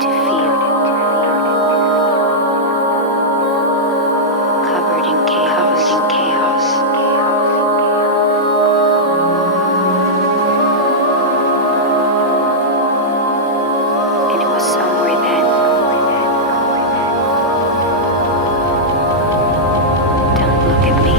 to feel, covered in chaos. And it was somewhere then. Don't look at me.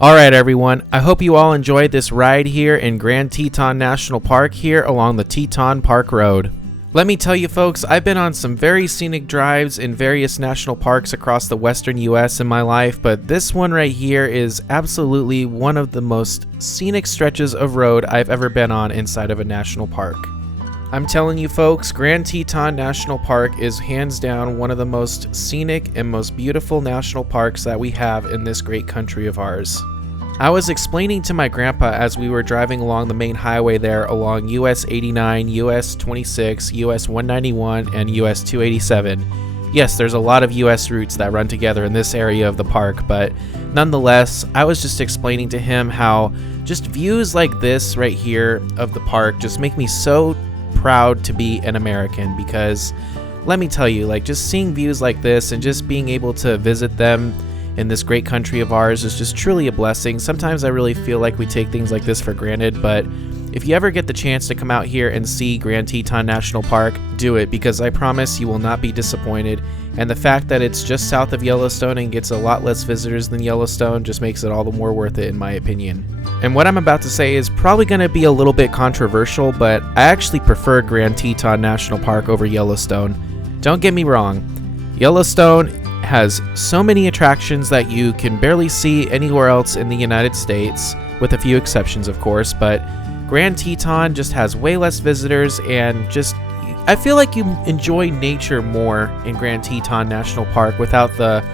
Alright everyone, I hope you all enjoyed this ride here in Grand Teton National Park here along the Teton Park Road. Let me tell you folks, I've been on some very scenic drives in various national parks across the western US in my life, but this one right here is absolutely one of the most scenic stretches of road I've ever been on inside of a national park. I'm telling you folks, Grand Teton National Park is hands down one of the most scenic and most beautiful national parks that we have in this great country of ours. I was explaining to my grandpa as we were driving along the main highway there along US 89, US 26, US 191, and US 287. Yes, there's a lot of US routes that run together in this area of the park, but nonetheless, I was just explaining to him how just views like this right here of the park just make me so proud to be an American, because let me tell you, like, just seeing views like this and just being able to visit them in this great country of ours is just truly a blessing. Sometimes I really feel like we take things like this for granted, but if you ever get the chance to come out here and see Grand Teton National Park, do it, because I promise you will not be disappointed. And the fact that it's just south of Yellowstone and gets a lot less visitors than Yellowstone just makes it all the more worth it in my opinion. And what I'm about to say is probably going to be a little bit controversial, but I actually prefer Grand Teton National Park over Yellowstone. Don't get me wrong, Yellowstone has so many attractions that you can barely see anywhere else in the United States, with a few exceptions of course, but Grand Teton just has way less visitors, and just I feel like you enjoy nature more in Grand Teton National Park without the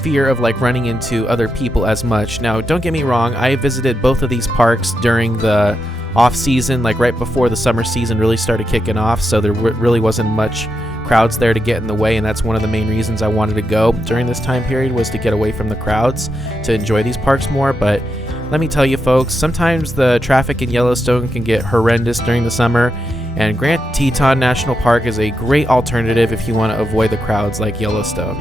fear of like running into other people as much. Now, don't get me wrong, I visited both of these parks during the off season, like right before the summer season really started kicking off, so there really wasn't much crowds there to get in the way, and that's one of the main reasons I wanted to go during this time period, was to get away from the crowds to enjoy these parks more. But let me tell you folks, sometimes the traffic in Yellowstone can get horrendous during the summer, and Grand Teton National Park is a great alternative if you want to avoid the crowds like Yellowstone.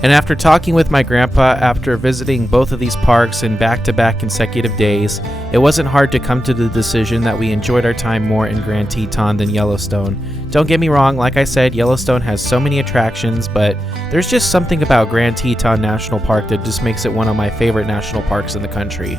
And after talking with my grandpa after visiting both of these parks in back-to-back consecutive days, it wasn't hard to come to the decision that we enjoyed our time more in Grand Teton than Yellowstone. Don't get me wrong, like I said, Yellowstone has so many attractions, but there's just something about Grand Teton National Park that just makes it one of my favorite national parks in the country.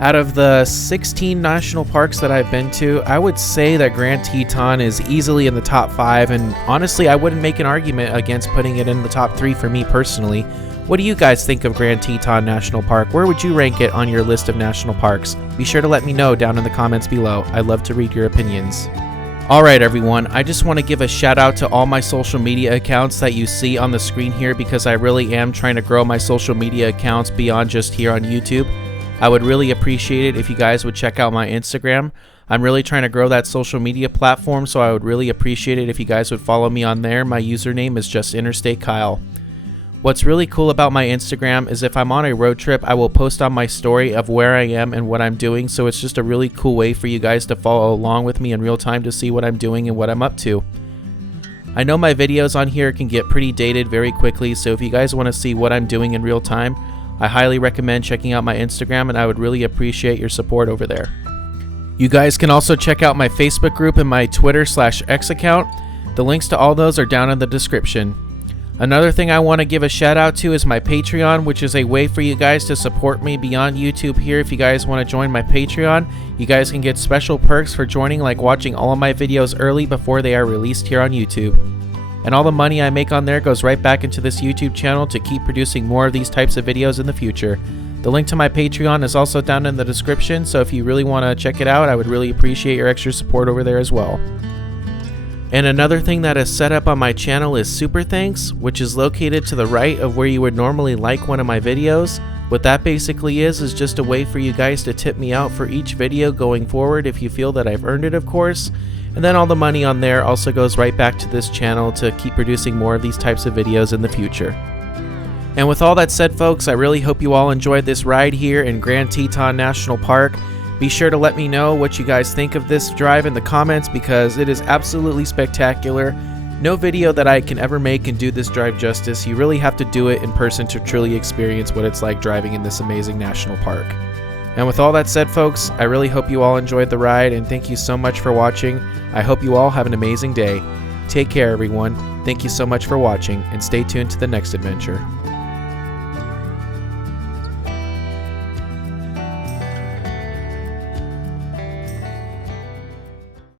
Out of the 16 national parks that I've been to, I would say that Grand Teton is easily in the top 5, and honestly, I wouldn't make an argument against putting it in the top 3 for me personally. What do you guys think of Grand Teton National Park? Where would you rank it on your list of national parks? Be sure to let me know down in the comments below. I'd love to read your opinions. Alright everyone, I just want to give a shout out to all my social media accounts that you see on the screen here, because I really am trying to grow my social media accounts beyond just here on YouTube. I would really appreciate it if you guys would check out my Instagram. I'm really trying to grow that social media platform, so I would really appreciate it if you guys would follow me on there. My username is just InterstateKyle. What's really cool about my Instagram is if I'm on a road trip, I will post on my story of where I am and what I'm doing, so it's just a really cool way for you guys to follow along with me in real time to see what I'm doing and what I'm up to. I know my videos on here can get pretty dated very quickly, so if you guys want to see what I'm doing in real time, I highly recommend checking out my Instagram, and I would really appreciate your support over there. You guys can also check out my Facebook group and my Twitter/X account. The links to all those are down in the description. Another thing I want to give a shout out to is my Patreon, which is a way for you guys to support me beyond YouTube here. If you guys want to join my Patreon, you guys can get special perks for joining, like watching all of my videos early before they are released here on YouTube. And all the money I make on there goes right back into this YouTube channel to keep producing more of these types of videos in the future. The link to my Patreon is also down in the description, so if you really want to check it out, I would really appreciate your extra support over there as well. And another thing that is set up on my channel is Super Thanks, which is located to the right of where you would normally like one of my videos. What that basically is just a way for you guys to tip me out for each video going forward if you feel that I've earned it, of course. And then all the money on there also goes right back to this channel to keep producing more of these types of videos in the future. And with all that said, folks, I really hope you all enjoyed this ride here in Grand Teton National Park. Be sure to let me know what you guys think of this drive in the comments, because it is absolutely spectacular. No video that I can ever make can do this drive justice. You really have to do it in person to truly experience what it's like driving in this amazing national park. And with all that said, folks, I really hope you all enjoyed the ride, and thank you so much for watching. I hope you all have an amazing day. Take care, everyone. Thank you so much for watching, and stay tuned to the next adventure.